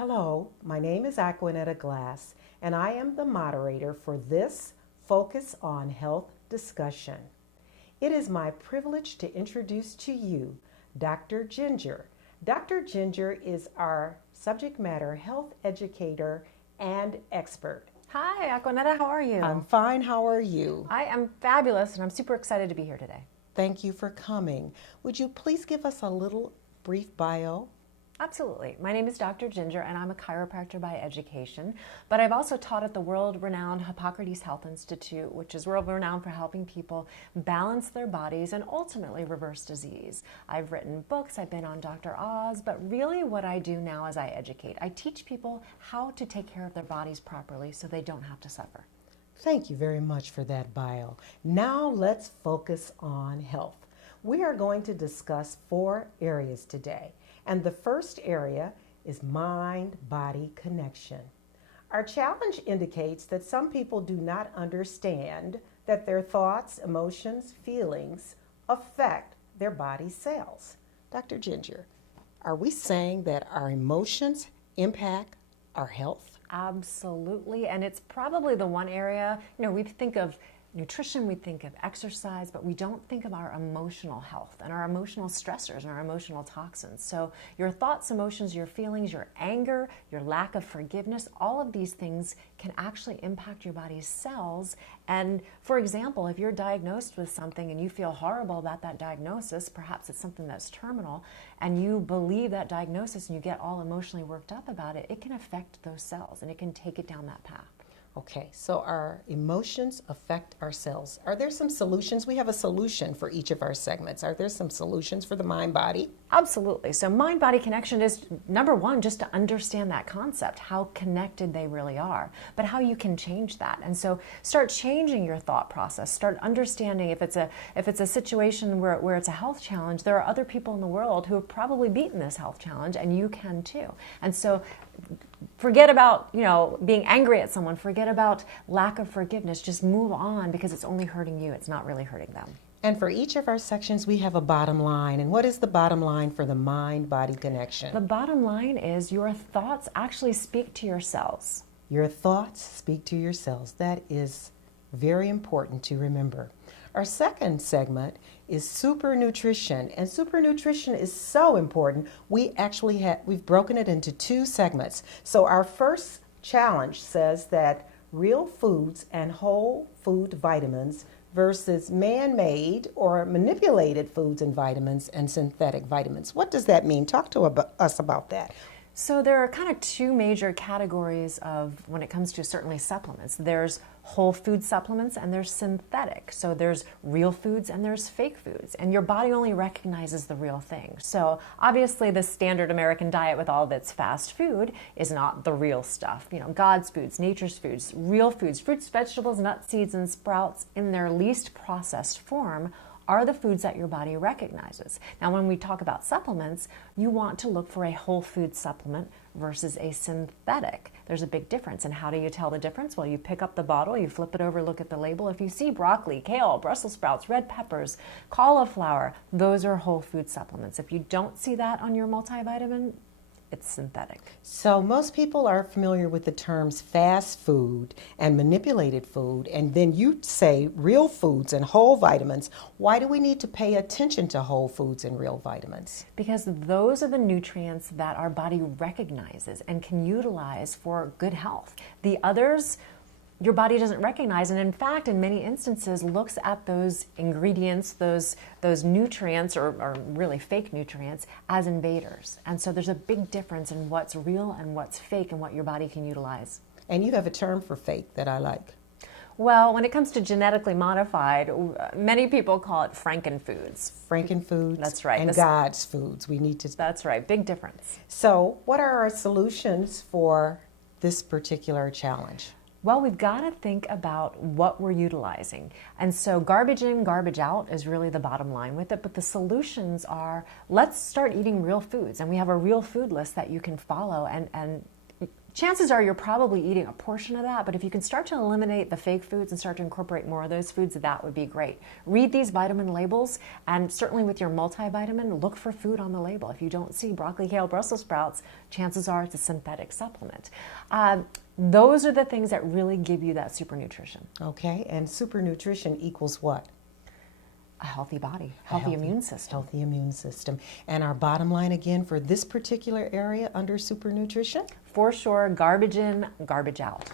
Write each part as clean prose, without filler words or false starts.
Hello, my name is Aquanetta Glass, and I am the moderator for this Focus on Health discussion. It is my privilege to introduce to you Dr. Ginger. Dr. Ginger is our subject matter health educator and expert. Hi, Aquanetta, how are you? I'm fine, how are you? I am fabulous, and I'm super excited to be here today. Thank you for coming. Would you please give us a little brief bio? Absolutely. My name is Dr. Ginger, and I'm a chiropractor by education, but I've also taught at the world-renowned Hippocrates Health Institute, which is world-renowned for helping people balance their bodies and ultimately reverse disease. I've written books, I've been on Dr. Oz, but really what I do now is I educate. I teach people how to take care of their bodies properly so they don't have to suffer. Thank you very much for that bio. Now let's focus on health. We are going to discuss 4 areas today. And the first area is mind-body connection. Our challenge indicates that some people do not understand that their thoughts, emotions, feelings affect their body cells. Dr. Ginger, are we saying that our emotions impact our health? Absolutely, and it's probably the one area, we think of nutrition, we think of exercise, but we don't think of our emotional health and our emotional stressors and our emotional toxins. So your thoughts, emotions, your feelings, your anger, your lack of forgiveness, all of these things can actually impact your body's cells. And for example, if you're diagnosed with something and you feel horrible about that diagnosis, perhaps it's something that's terminal, and you believe that diagnosis and you get all emotionally worked up about it, it can affect those cells and it can take it down that path. Okay, so our emotions affect our cells. Are there some solutions? We have a solution for each of our segments. Are there some solutions for the mind-body? Absolutely. So mind-body connection is, number one, just to understand that concept, how connected they really are, but how you can change that. And so start changing your thought process. Start understanding if it's a situation where it's a health challenge, there are other people in the world who have probably beaten this health challenge, and you can too. And so forget about, being angry at someone. Forget about lack of forgiveness. Just move on because it's only hurting you. It's not really hurting them. And for each of our sections, we have a bottom line. And what is the bottom line for the mind-body connection? The bottom line is your thoughts actually speak to your cells. Your thoughts speak to your cells. That is very important to remember. Our second segment is super nutrition, and super nutrition is so important. We've broken it into 2 segments. So our first challenge says that real foods and whole food vitamins versus man-made or manipulated foods and vitamins and synthetic vitamins. What does that mean? Talk to us about that. So there are kind of 2 major categories of when it comes to certainly supplements. There's whole food supplements and there's synthetic. So there's real foods and there's fake foods. And your body only recognizes the real thing. So obviously the standard American diet with all of its fast food is not the real stuff. God's foods, nature's foods, real foods, fruits, vegetables, nuts, seeds, and sprouts in their least processed form are the foods that your body recognizes. Now, when we talk about supplements, you want to look for a whole food supplement versus a synthetic. There's a big difference. And how do you tell the difference? Well, you pick up the bottle, you flip it over, look at the label. If you see broccoli, kale, Brussels sprouts, red peppers, cauliflower, those are whole food supplements. If you don't see that on your multivitamin, it's synthetic. So most people are familiar with the terms fast food and manipulated food, and then you say real foods and whole vitamins. Why do we need to pay attention to whole foods and real vitamins? Because those are the nutrients that our body recognizes and can utilize for good health. The others, your body doesn't recognize, and in fact, in many instances, looks at those ingredients, those nutrients, or really fake nutrients, as invaders. And so there's a big difference in what's real and what's fake and what your body can utilize. And you have a term for fake that I like. Well, when it comes to genetically modified, many people call it frankenfoods. Frankenfoods. That's right. And God's foods. That's right. Big difference. So what are our solutions for this particular challenge? Well, we've got to think about what we're utilizing. And so garbage in, garbage out is really the bottom line with it. But the solutions are, let's start eating real foods. And we have a real food list that you can follow and chances are you're probably eating a portion of that, but if you can start to eliminate the fake foods and start to incorporate more of those foods, that would be great. Read these vitamin labels, and certainly with your multivitamin, look for food on the label. If you don't see broccoli, kale, Brussels sprouts, chances are it's a synthetic supplement. Those are the things that really give you that super nutrition. Okay, and super nutrition equals what? A healthy body, healthy immune system. Healthy immune system. And our bottom line again for this particular area under super nutrition? For sure, garbage in, garbage out.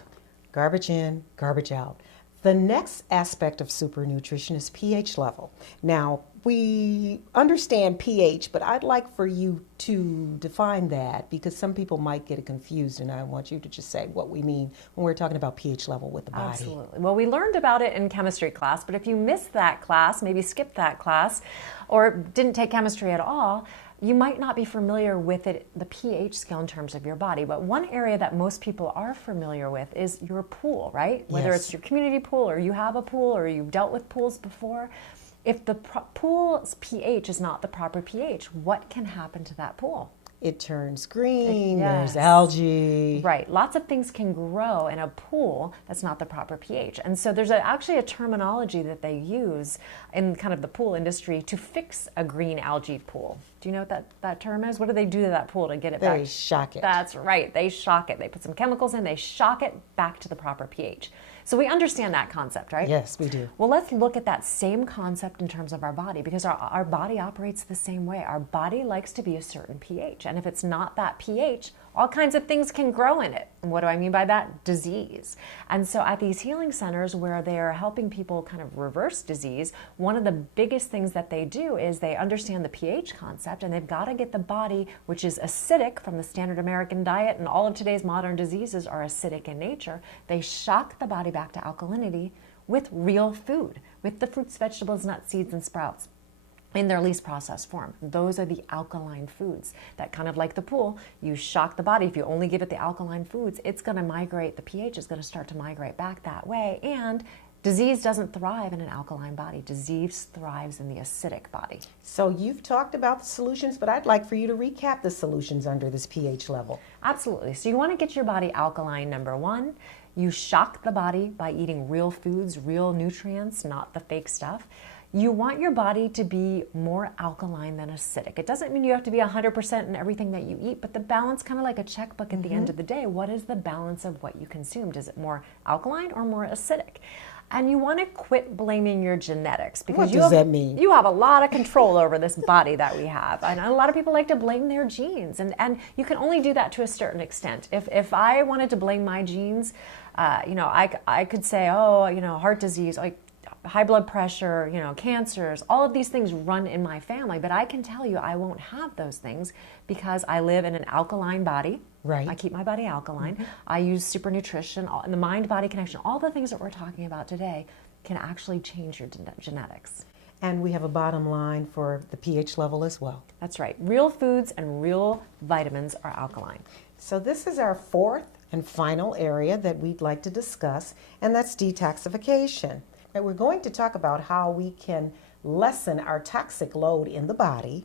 Garbage in, garbage out. The next aspect of super nutrition is pH level. Now, we understand pH, but I'd like for you to define that because some people might get it confused, and I want you to just say what we mean when we're talking about pH level with the body. Absolutely. Well, we learned about it in chemistry class, but if you missed that class, maybe skipped that class, or didn't take chemistry at all, you might not be familiar with it, the pH scale in terms of your body. But one area that most people are familiar with is your pool, right? Whether Yes. it's your community pool or you have a pool or you've dealt with pools before. If the pool's pH is not the proper pH, what can happen to that pool? It turns green, Yes. there's algae. Right. Lots of things can grow in a pool that's not the proper pH. And so there's actually a terminology that they use in kind of the pool industry to fix a green algae pool. Do you know what that term is? What do they do to that pool to get it back? They shock it. That's right. They shock it. They put some chemicals in, they shock it back to the proper pH. So we understand that concept, right? Yes, we do. Well, let's look at that same concept in terms of our body, because our body operates the same way. Our body likes to be a certain pH, and if it's not that pH, all kinds of things can grow in it. And what do I mean by that? Disease. And so at these healing centers where they're helping people kind of reverse disease, one of the biggest things that they do is they understand the pH concept, and they've got to get the body, which is acidic from the standard American diet, and all of today's modern diseases are acidic in nature. They shock the body back to alkalinity with real food, with the fruits, vegetables, nuts, seeds, and sprouts in their least processed form. Those are the alkaline foods that, kind of like the pool, you shock the body. If you only give it the alkaline foods, it's going to migrate, the pH is going to start to migrate back that way, and disease doesn't thrive in an alkaline body. Disease thrives in the acidic body. So you've talked about the solutions, but I'd like for you to recap the solutions under this pH level. Absolutely. So you want to get your body alkaline, number one. You shock the body by eating real foods, real nutrients, not the fake stuff. You want your body to be more alkaline than acidic. It doesn't mean you have to be 100% in everything that you eat, but the balance, kind of like a checkbook at the end of the day, what is the balance of what you consumed? Is it more alkaline or more acidic? And you want to quit blaming your genetics, because What does that mean? You have a lot of control over this body that we have. And a lot of people like to blame their genes, and you can only do that to a certain extent. If I wanted to blame my genes, I could say, heart disease, like high blood pressure, cancers, all of these things run in my family, but I can tell you I won't have those things because I live in an alkaline body. Right. I keep my body alkaline. I use super nutrition, and the mind-body connection. All the things that we're talking about today can actually change your genetics. And we have a bottom line for the pH level as well. That's right. Real foods and real vitamins are alkaline. So this is our fourth and final area that we'd like to discuss, and that's detoxification. And we're going to talk about how we can lessen our toxic load in the body.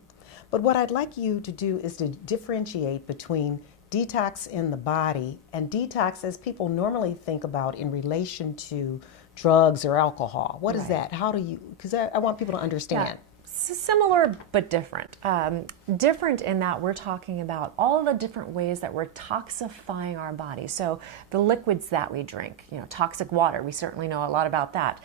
But what I'd like you to do is to differentiate between detox in the body and detox as people normally think about in relation to drugs or alcohol. What is that? How do you, because I want people to understand. Yeah. Similar but different. Different in that we're talking about all the different ways that we're toxifying our body. So the liquids that we drink, toxic water, we certainly know a lot about that.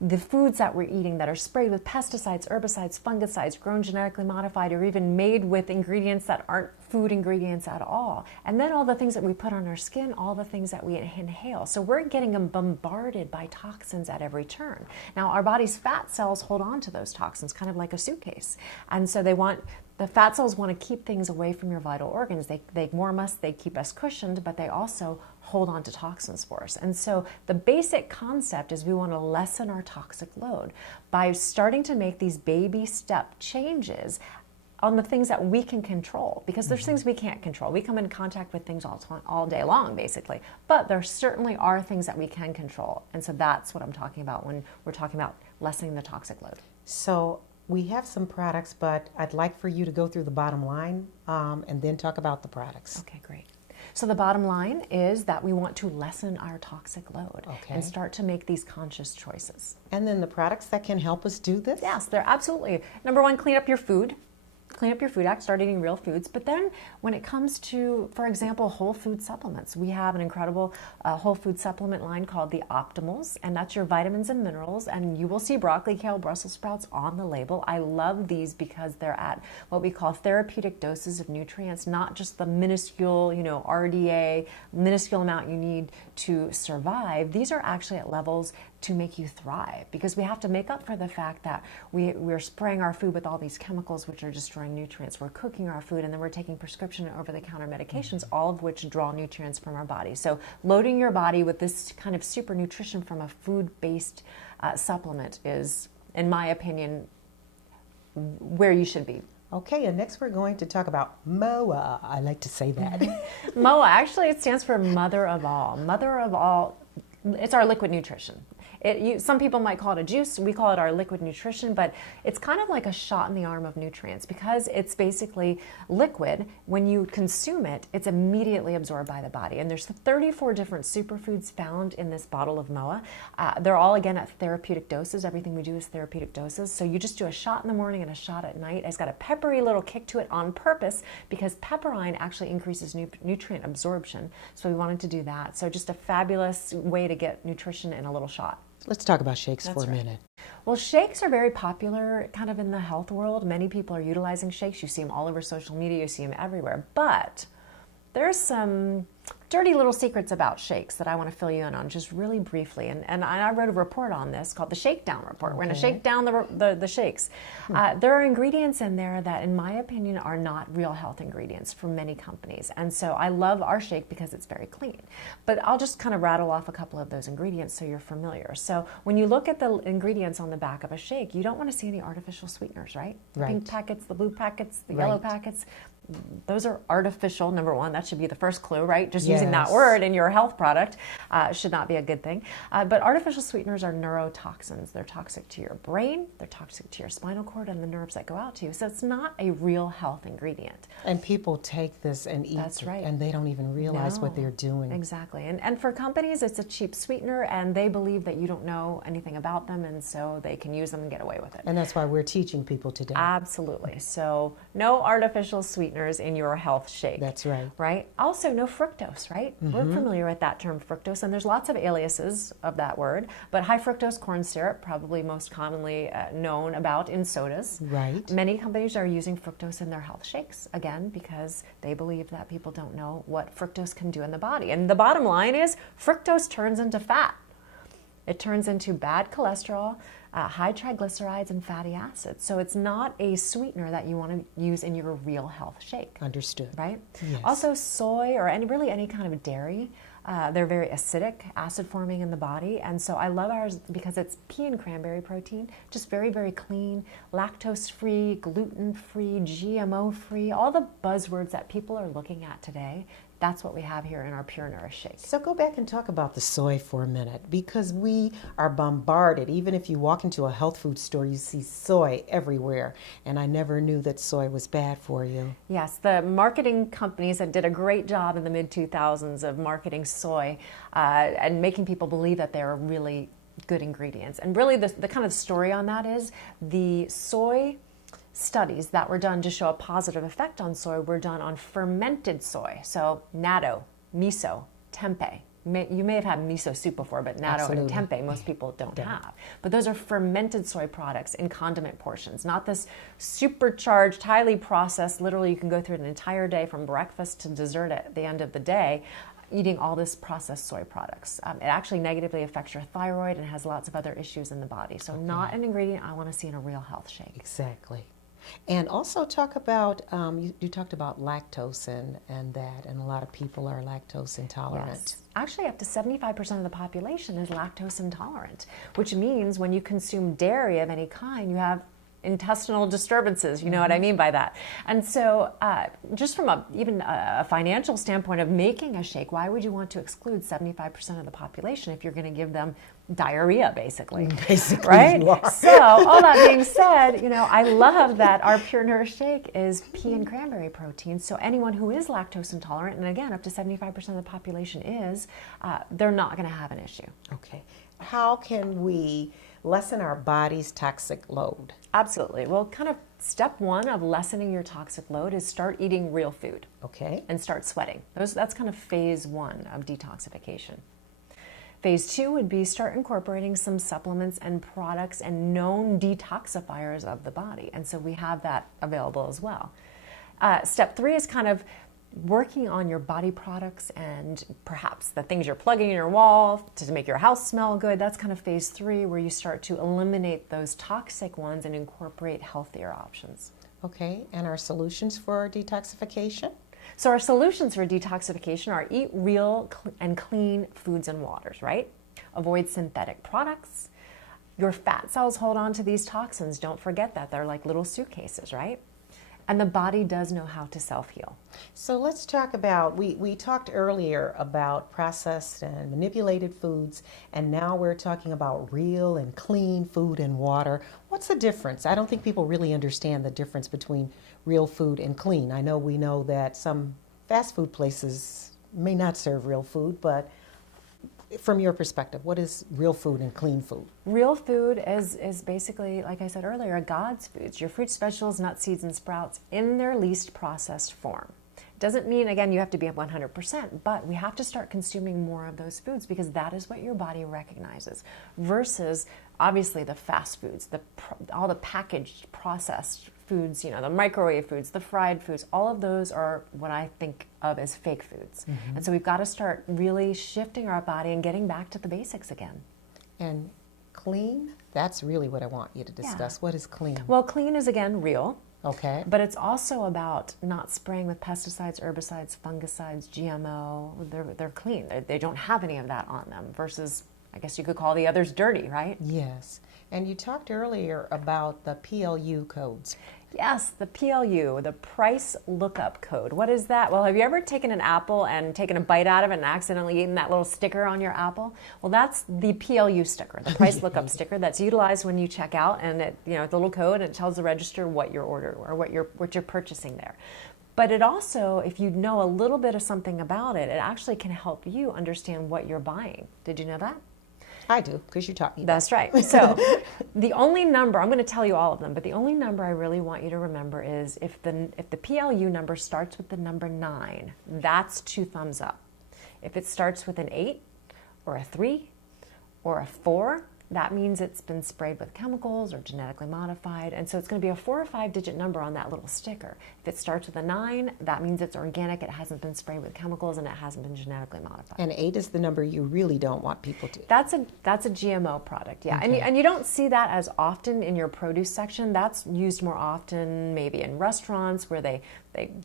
The foods that we're eating that are sprayed with pesticides, herbicides, fungicides, grown genetically modified, or even made with ingredients that aren't food ingredients at all. And then all the things that we put on our skin, all the things that we inhale. So we're getting bombarded by toxins at every turn. Now, our body's fat cells hold on to those toxins, kind of like a suitcase. And so the fat cells want to keep things away from your vital organs. They warm us, they keep us cushioned, but they also hold on to toxins for us. And so the basic concept is we want to lessen our toxic load by starting to make these baby step changes on the things that we can control, because there's things we can't control. We come in contact with things all day long, basically, but there certainly are things that we can control. And so that's what I'm talking about when we're talking about lessening the toxic load. So we have some products, but I'd like for you to go through the bottom line and then talk about the products. Okay, great. So the bottom line is that we want to lessen our toxic load Okay. and start to make these conscious choices. And then the products that can help us do this? Yes, they're absolutely. Number one, clean up your food. Clean up your food act, start eating real foods. But then when it comes to, for example, whole food supplements, we have an incredible whole food supplement line called the Optimals, and that's your vitamins and minerals. And you will see broccoli, kale, Brussels sprouts on the label. I love these because they're at what we call therapeutic doses of nutrients, not just the minuscule, RDA, minuscule amount you need to survive. These are actually at levels to make you thrive, because we have to make up for the fact that we're spraying our food with all these chemicals which are destroying nutrients. We're cooking our food, and then we're taking prescription and over-the-counter medications, all of which draw nutrients from our body. So loading your body with this kind of super nutrition from a food-based supplement is, in my opinion, where you should be. Okay, and next we're going to talk about MOA. I like to say that. MOA, actually it stands for Mother of All. Mother of All, it's our liquid nutrition. Some people might call it a juice. We call it our liquid nutrition, but it's kind of like a shot in the arm of nutrients because it's basically liquid. When you consume it, it's immediately absorbed by the body. And there's 34 different superfoods found in this bottle of MOA. They're all, again, at therapeutic doses. Everything we do is therapeutic doses. So you just do a shot in the morning and a shot at night. It's got a peppery little kick to it on purpose because pepperine actually increases nutrient absorption. So we wanted to do that. So just a fabulous way to get nutrition in a little shot. Let's talk about shakes That's for a right. minute. Well, shakes are very popular kind of in the health world. Many people are utilizing shakes. You see them all over social media. You see them everywhere. But there's some dirty little secrets about shakes that I want to fill you in on just really briefly. And I wrote a report on this called the Shakedown Report. We're going to shake down the shakes. There are ingredients in there that, in my opinion, are not real health ingredients from many companies. And so I love our shake because it's very clean. But I'll just kind of rattle off a couple of those ingredients so you're familiar. So when you look at the ingredients on the back of a shake, you don't want to see any artificial sweeteners, right? The pink packets, the blue packets, the yellow packets. Those are artificial, number one. That should be the first clue, right? Just using that word in your health product should not be a good thing. But artificial sweeteners are neurotoxins. They're toxic to your brain, they're toxic to your spinal cord and the nerves that go out to you. So it's not a real health ingredient. And people take this and eat That's right. and they don't even realize what they're doing. Exactly. And for companies, it's a cheap sweetener, and they believe that you don't know anything about them, and so they can use them and get away with it. And that's why we're teaching people today. Absolutely. So no artificial sweeteners in your health shake. That's right. Right? Also, no fructose, right? We're familiar with that term fructose, and there's lots of aliases of that word, but high fructose corn syrup, probably most commonly known about in sodas. Right. Many companies are using fructose in their health shakes, again, because they believe that people don't know what fructose can do in the body. And the bottom line is fructose turns into fat. It turns into bad cholesterol, high triglycerides, and fatty acids. So it's not a sweetener that you want to use in your real health shake. Understood. Right? Yes. Also, soy or any kind of dairy, they're very acidic, acid forming in the body. And so I love ours because it's pea and cranberry protein, just very, very clean, lactose free, gluten free, GMO free, all the buzzwords that people are looking at today. That's what we have here in our Pure Nourish shake. So go back and talk about the soy for a minute, because we are bombarded. Even if you walk into a health food store, you see soy everywhere. And I never knew that soy was bad for you. Yes, the marketing companies that did a great job in the mid-2000s of marketing soy and making people believe that they're really good ingredients. And really the kind of story on that is the soy studies that were done to show a positive effect on soy were done on fermented soy. So natto, miso, tempeh. You may have had miso soup before, but natto and tempeh most people don't have. But those are fermented soy products in condiment portions, not this supercharged, highly processed, literally you can go through an entire day from breakfast to dessert at the end of the day eating all this processed soy products. It actually negatively affects your thyroid and has lots of other issues in the body. So not an ingredient I want to see in a real health shake. Exactly. And also talk about, you talked about lactose and that, and a lot of people are lactose intolerant. Yes. Actually, up to 75% of the population is lactose intolerant, which means when you consume dairy of any kind, you have intestinal disturbances. You know what I mean by that. And so just from even a financial standpoint of making a shake, why would you want to exclude 75% of the population if you're going to give them diarrhea, basically? Basically, right? you are. So all that being said, I love that our Pure Nourish shake is pea and cranberry protein. So anyone who is lactose intolerant, and again, up to 75% of the population is, they're not going to have an issue. Okay. How can we lessen our body's toxic load? Absolutely. Well, kind of step one of lessening your toxic load is start eating real food. Okay. And start sweating. That's kind of phase one of detoxification. Phase two would be start incorporating some supplements and products and known detoxifiers of the body. And so we have that available as well. Step three is kind of working on your body products and perhaps the things you're plugging in your wall to make your house smell good. That's kind of phase three, where you start to eliminate those toxic ones and incorporate healthier options. Okay. And our solutions for detoxification? So our solutions for detoxification are eat real and clean foods and waters, right? Avoid synthetic products. Your fat cells hold on to these toxins. Don't forget that. They're like little suitcases, right? And the body does know how to self-heal. So let's talk about, we talked earlier about processed and manipulated foods, and now we're talking about real and clean food and water. What's the difference? I don't think people really understand the difference between real food and clean. I know we know that some fast food places may not serve real food, but from your perspective, what is real food and clean food? Real food is basically, like I said earlier, God's foods. Your fruits, vegetables, nuts, seeds, and sprouts in their least processed form. Doesn't mean, again, you have to be at 100%, but we have to start consuming more of those foods because that is what your body recognizes versus, obviously, the fast foods, all the packaged, processed foods, the microwave foods, the fried foods. All of those are what I think of as fake foods. Mm-hmm. And so we've got to start really shifting our body and getting back to the basics again. And clean, that's really what I want you to discuss. Yeah. What is clean? Well, clean is, again, real. Okay. But it's also about not spraying with pesticides, herbicides, fungicides, GMO. They're clean. They don't have any of that on them versus, I guess you could call the others dirty, right? Yes. And you talked earlier about the PLU codes. Yes, the PLU, the price lookup code. What is that? Well, have you ever taken an apple and taken a bite out of it and accidentally eaten that little sticker on your apple? Well, that's the PLU sticker, the price lookup sticker that's utilized when you check out, and it's a little code and it tells the register what your order or what you're purchasing there. But it also, if you know a little bit of something about it, it actually can help you understand what you're buying. Did you know that? I do, because you taught me. That's right. So the only number, I'm going to tell you all of them, but the only number I really want you to remember is if the PLU number starts with the number 9, that's 2 thumbs up. If it starts with an 8 or a 3 or a 4, that means it's been sprayed with chemicals or genetically modified. And so it's going to be a 4 or 5 digit number on that little sticker. If it starts with a 9, that means it's organic, it hasn't been sprayed with chemicals, and it hasn't been genetically modified. And 8 is the number you really don't want people to. That's a GMO product, yeah. Okay. And you don't see that as often in your produce section. That's used more often maybe in restaurants where they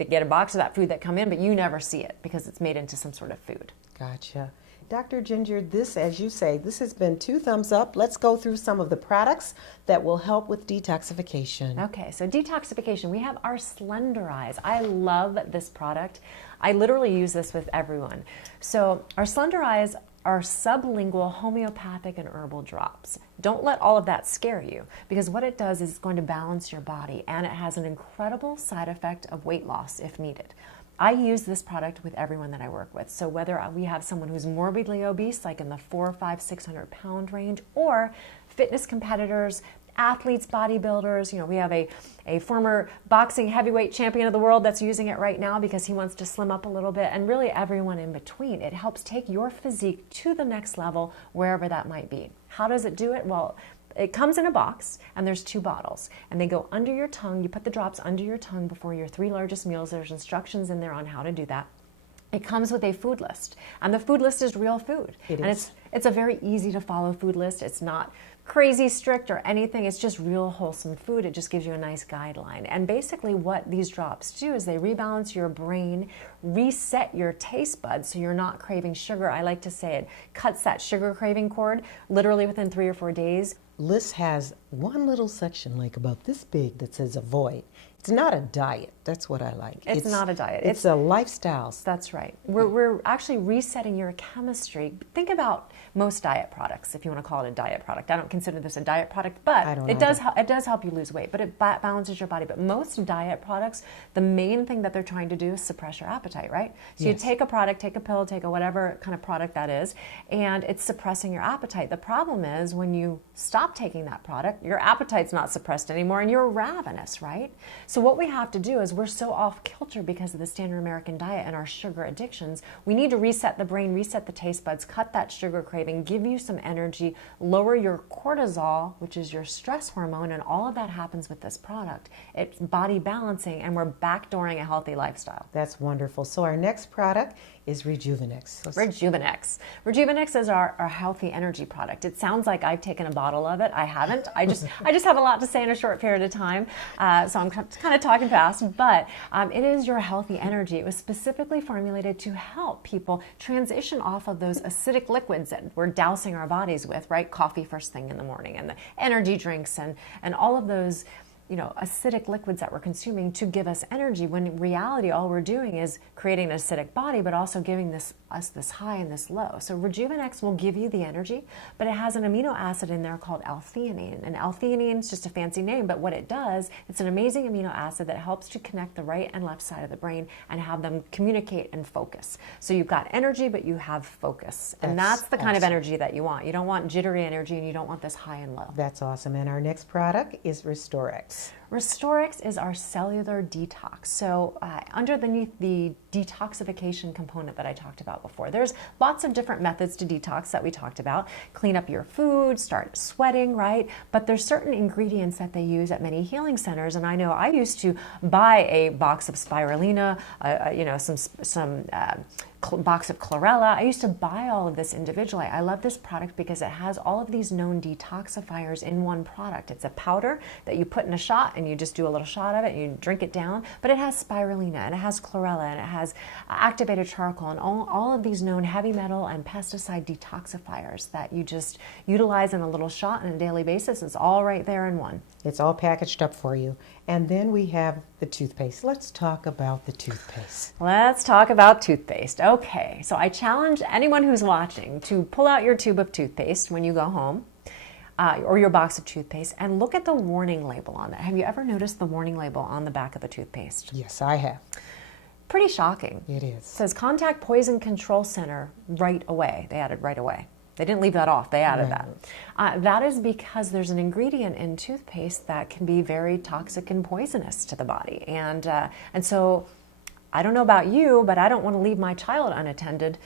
get a box of that food that come in, but you never see it because it's made into some sort of food. Gotcha. Dr. Ginger, this, as you say, this has been 2 thumbs up. Let's go through some of the products that will help with detoxification. Okay, so detoxification, we have our Slenderiiz. I love this product. I literally use this with everyone. So our Slenderiiz are sublingual homeopathic and herbal drops. Don't let all of that scare you, because what it does is it's going to balance your body, and it has an incredible side effect of weight loss if needed. I use this product with everyone that I work with. So whether we have someone who's morbidly obese, like in the 400, 500, 600 pound range, or fitness competitors, athletes, bodybuilders, we have a former boxing heavyweight champion of the world that's using it right now because he wants to slim up a little bit, and really everyone in between. It helps take your physique to the next level, wherever that might be. How does it do it? Well, it comes in a box, and there's 2 bottles, and they go under your tongue. You put the drops under your tongue before your 3 largest meals. There's instructions in there on how to do that. It comes with a food list, and the food list is real food. It and is. It's a very easy to follow food list. It's not crazy strict or anything. It's just real wholesome food. It just gives you a nice guideline. And basically what these drops do is they rebalance your brain, reset your taste buds so you're not craving sugar. I like to say it cuts that sugar craving cord literally within 3 or 4 days. list has one little section like about this big that says avoid. It's not a diet. That's what I like. It's not a diet. It's a lifestyle. That's right. We're actually resetting your chemistry. Think about most diet products, if you want to call it a diet product. I don't consider this a diet product, but it does help you lose weight, but it balances your body. But most diet products, the main thing that they're trying to do is suppress your appetite, right? So you take a product, take a pill, take a whatever kind of product that is, and it's suppressing your appetite. The problem is when you stop taking that product, your appetite's not suppressed anymore and you're ravenous, right? So what we have to do is we're so off kilter because of the standard American diet and our sugar addictions. We need to reset the brain, reset the taste buds, cut that sugar craving, give you some energy, lower your cortisol, which is your stress hormone, and all of that happens with this product. It's body balancing, and we're backdooring a healthy lifestyle. That's wonderful. So our next product is Rejuvenex. Rejuvenex. Rejuvenex is our healthy energy product. It sounds like I've taken a bottle of it. I haven't. I just have a lot to say in a short period of time, so I'm kind of talking fast, but it is your healthy energy. It was specifically formulated to help people transition off of those acidic liquids that we're dousing our bodies with, right? Coffee first thing in the morning, and the energy drinks, and all of those acidic liquids that we're consuming to give us energy, when in reality all we're doing is creating an acidic body, but also giving us this high and this low. So Rejuvenex will give you the energy, but it has an amino acid in there called L-theanine. And L-theanine is just a fancy name, but what it does, it's an amazing amino acid that helps to connect the right and left side of the brain and have them communicate and focus. So you've got energy, but you have focus. And that's the kind of energy that you want. You don't want jittery energy, and you don't want this high and low. That's awesome. And our next product is Restorex. Restorex is our cellular detox. So underneath the detoxification component that I talked about before, there's lots of different methods to detox that we talked about. Clean up your food, start sweating, right? But there's certain ingredients that they use at many healing centers, and I know I used to buy a box of spirulina, some box of chlorella. I used to buy all of this individually. I love this product because it has all of these known detoxifiers in one product. It's a powder that you put in a shot, and you just do a little shot of it and you drink it down, but it has spirulina, and it has chlorella, and it has activated charcoal, and all of these known heavy metal and pesticide detoxifiers that you just utilize in a little shot on a daily basis. It's all right there in one. It's all packaged up for you. And then we have the toothpaste. Let's talk about the toothpaste. Let's talk about toothpaste. Okay, so I challenge anyone who's watching to pull out your tube of toothpaste when you go home, or your box of toothpaste, and look at the warning label on that. Have you ever noticed the warning label on the back of the toothpaste? Yes, I have. Pretty shocking. It is. It says Contact Poison Control Center right away. They added right away. They didn't leave that off. They added that. That is because there's an ingredient in toothpaste that can be very toxic and poisonous to the body. And so I don't know about you, but I don't want to leave my child unattended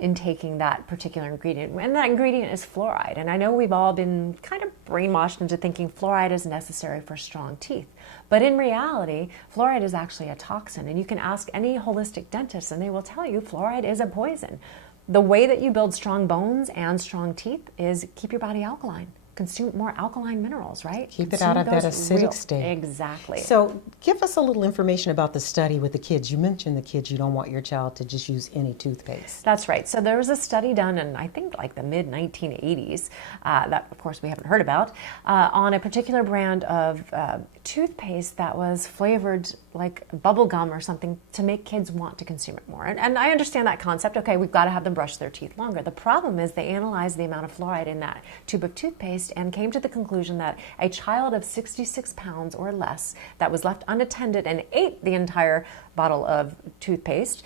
in taking that particular ingredient. And that ingredient is fluoride. And I know we've all been kind of brainwashed into thinking fluoride is necessary for strong teeth. But in reality, fluoride is actually a toxin. And you can ask any holistic dentist and they will tell you fluoride is a poison. The way that you build strong bones and strong teeth is keep your body alkaline. Consume more alkaline minerals, right? Keep it out of that acidic state. Exactly. So give us a little information about the study with the kids. You mentioned the kids, you don't want your child to just use any toothpaste. That's right. So there was a study done in, I think, like the mid-1980s, that of course we haven't heard about, on a particular brand of toothpaste that was flavored like bubble gum or something to make kids want to consume it more. And I understand that concept. Okay, we've got to have them brush their teeth longer. The problem is they analyzed the amount of fluoride in that tube of toothpaste and came to the conclusion that a child of 66 pounds or less that was left unattended and ate the entire bottle of toothpaste,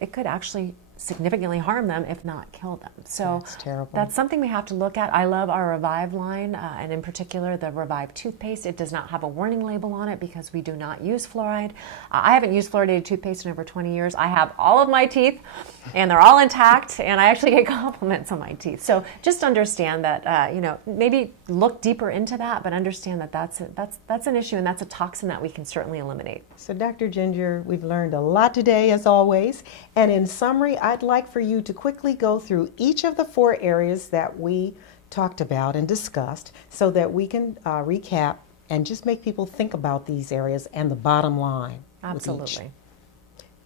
it could actually significantly harm them, if not kill them. So that's terrible. That's something we have to look at. I love our Revive line, and in particular the Revive toothpaste. It does not have a warning label on it because we do not use fluoride. I haven't used fluoridated toothpaste in over 20 years. I have all of my teeth, and they're all intact, and I actually get compliments on my teeth. So just understand that, maybe look deeper into that, but understand that that's an issue, and that's a toxin that we can certainly eliminate. So Dr. Ginger, we've learned a lot today, as always, and in summary, I'd like for you to quickly go through each of the 4 areas that we talked about and discussed so that we can recap and just make people think about these areas and the bottom line. Absolutely.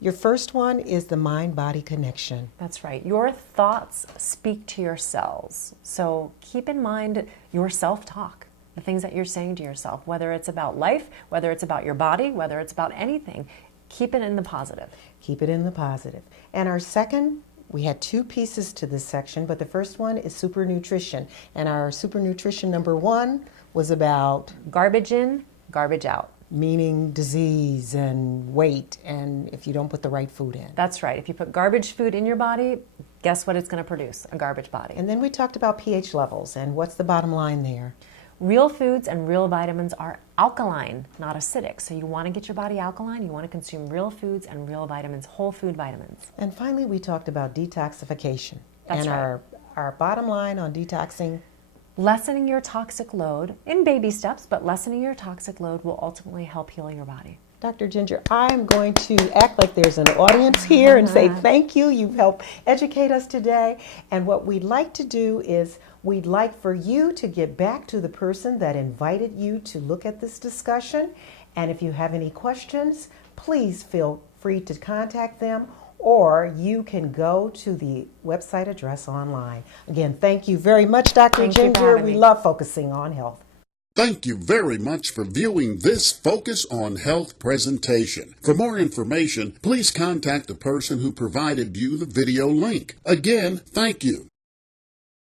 Your first one is the mind-body connection. That's right. Your thoughts speak to your cells. So keep in mind your self-talk, the things that you're saying to yourself, whether it's about life, whether it's about your body, whether it's about anything. Keep it in the positive. Keep it in the positive. And our second, we had two pieces to this section, but the first one is super nutrition. And our super nutrition number one was about Garbage in, garbage out. meaning disease and weight, and if you don't put the right food in. That's right. If you put garbage food in your body, guess what it's going to produce? A garbage body. And then we talked about pH levels, and what's the bottom line there? Real foods and real vitamins are alkaline, not acidic. So you want to get your body alkaline, you want to consume real foods and real vitamins, whole food vitamins. And finally, we talked about detoxification. That's and right. our bottom line on detoxing. Lessening your toxic load in baby steps, but lessening your toxic load will ultimately help heal your body. Dr. Ginger, I'm going to act like there's an audience here and say thank you. You've helped educate us today. And what we'd like to do is we'd like for you to get back to the person that invited you to look at this discussion. And if you have any questions, please feel free to contact them, or you can go to the website address online. Again, thank you very much, Dr. Thank you for Ginger. having We me. love focusing on health. Thank you very much for viewing this Focus on Health presentation. For more information, please contact the person who provided you the video link. Again, thank you.